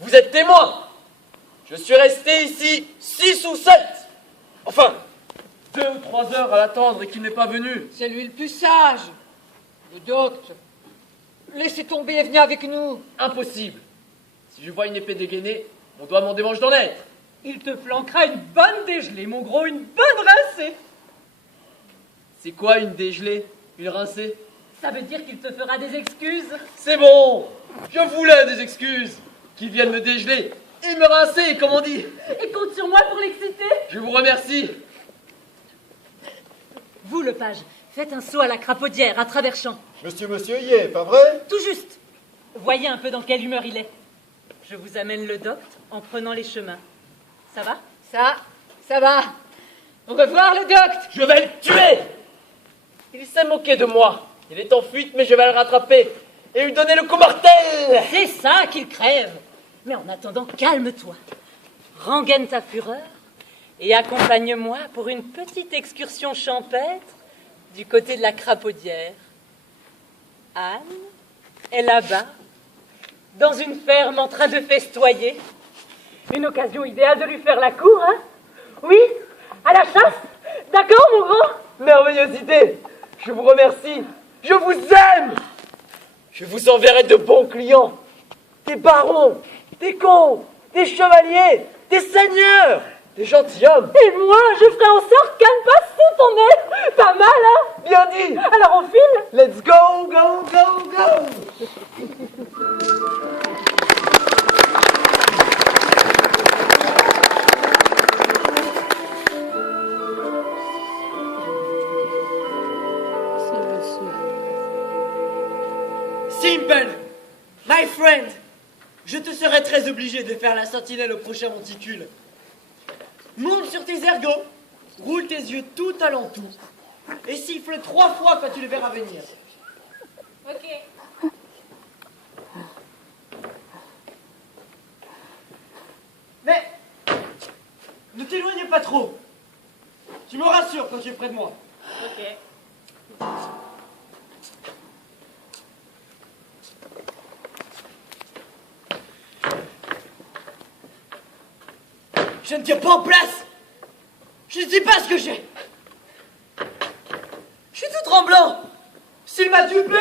Vous êtes témoin. Je suis resté ici 6 ou 7. Enfin, 2 ou 3 heures à l'attendre et qu'il n'est pas venu. C'est lui le plus sage. Le docte. Laissez tomber et venez avec nous. Impossible. Si je vois une épée dégainée, on doit m'en démange d'en être. Il te flanquera une bonne dégelée, mon gros, une bonne rincée. C'est quoi une dégelée? Une rincée? Ça veut dire qu'il te fera des excuses. C'est bon. Je voulais des excuses. Qu'il vienne me dégeler et me rincer, comme on dit. Et compte sur moi pour l'exciter. Je vous remercie. Vous, le page, faites un saut à la crapaudière, à travers champs. Monsieur y est, pas vrai? Tout juste. Voyez un peu dans quelle humeur il est. Je vous amène le docte en prenant les chemins. Ça va? Ça va. Au revoir, le docte. Je vais le tuer. Il s'est moqué de moi. Il est en fuite, mais je vais le rattraper et lui donner le coup mortel. C'est ça qu'il crève. Mais en attendant, calme-toi. Rengaine ta fureur et accompagne-moi pour une petite excursion champêtre du côté de la crapaudière. Anne est là-bas, dans une ferme en train de festoyer. Une occasion idéale de lui faire la cour, hein? Oui, à la chasse. D'accord, mon grand? Merveilleuse idée. Je vous remercie. Je vous aime. Je vous enverrai de bons clients. Des barons, des comtes, des chevaliers, des seigneurs, des gentilshommes. Et moi, je ferai en sorte qu'Anne passe sous ton nez. Pas mal, hein? Bien dit. Alors on file? Let's go, go, go, go. Simple, my friend, je te serai très obligé de faire la sentinelle au prochain monticule. Monte sur tes ergots, roule tes yeux tout alentour et siffle 3 fois quand tu le verras venir. Ok. Mais ne t'éloigne pas trop. Tu me rassures quand tu es près de moi. Ok. Je ne tiens pas en place. Je ne sais pas ce que j'ai. Je suis tout tremblant. S'il m'a dupé,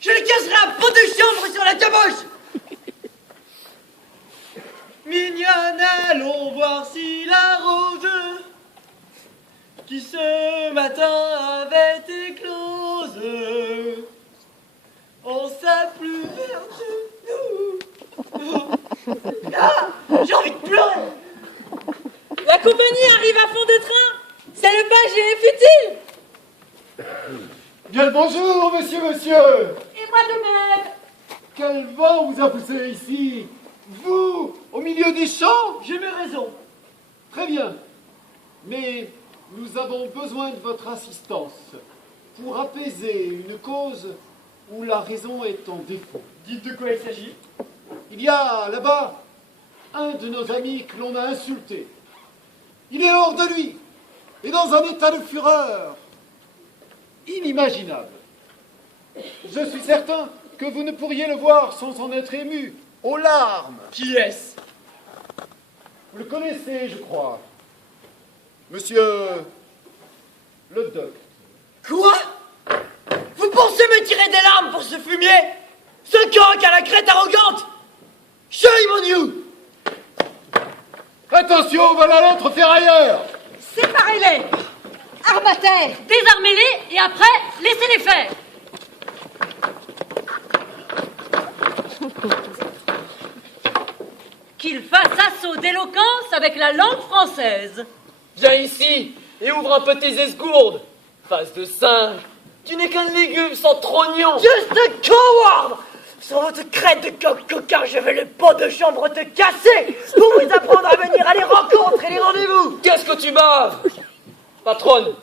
je lui casserai un pot de chambre sur la caboche. Mignonne, allons voir si la rose qui ce matin avait éclose en sa plus verte nous. Ah, j'ai envie de pleurer. La compagnie arrive à fond de train. C'est le page et futile. Bien le bonjour, monsieur. Et moi de même. Quel vent vous a poussé ici? Vous, au milieu des champs? J'ai mes raisons. Très bien. Mais nous avons besoin de votre assistance pour apaiser une cause où la raison est en défaut. Dites de quoi il s'agit. Il y a là-bas un de nos amis que l'on a insulté. Il est hors de lui et dans un état de fureur inimaginable. Je suis certain que vous ne pourriez le voir sans en être ému, aux larmes. Qui est-ce? Vous le connaissez, je crois. Monsieur le docte. Quoi? Vous pensez me tirer des larmes pour ce fumier? Ce coq à la crête arrogante? Shame on you! Attention, voilà l'autre ferrailleur. Séparez-les. Arme à terre. Désarmez-les et après, laissez-les faire. Qu'il fasse assaut d'éloquence avec la langue française. Viens ici et ouvre un peu tes esgourdes. Face de singe. Tu n'es qu'un légume sans trognon. Just a coward! Sur votre crête de coq coquin, je vais le pot de chambre te casser pour vous apprendre à venir à les rencontres et les rendez-vous. Qu'est-ce que tu baves? Patronne,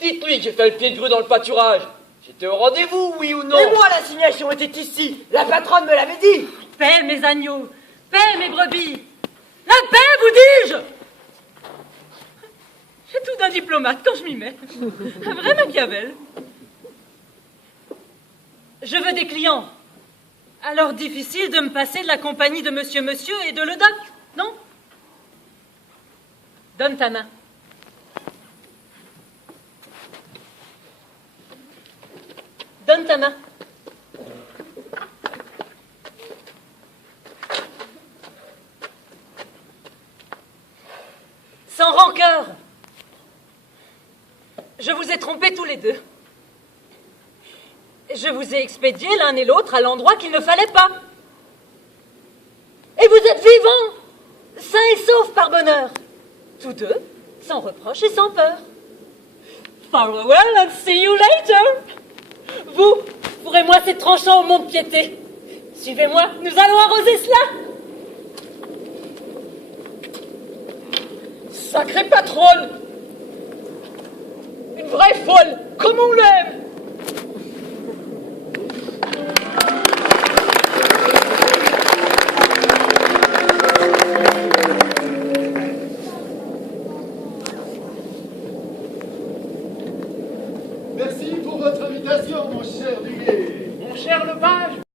dites-lui que j'ai fait le pied de grue dans le pâturage. J'étais au rendez-vous, oui ou non? Et moi, l'assignation était ici. La patronne me l'avait dit. Paix mes agneaux, paix mes brebis. La paix, vous dis-je. J'ai tout d'un diplomate quand je m'y mets. Un vrai Machiavel. Je veux des clients. Alors difficile de me passer de la compagnie de monsieur et de le doc, non? Donne ta main. Donne ta main. Sans rancœur. Je vous ai trompés tous les deux. Je vous ai expédiés l'un et l'autre à l'endroit qu'il ne fallait pas. Et vous êtes vivants, sains et saufs par bonheur. Tous deux, sans reproche et sans peur. Farewell and see you later. Vous et moi, c'est tranchant au mont-de-piété. Suivez-moi, nous allons arroser cela. Sacrée patronne! Une vraie folle, comme on l'aime! Merci pour votre invitation, mon cher Duguay. Mon cher Lepage,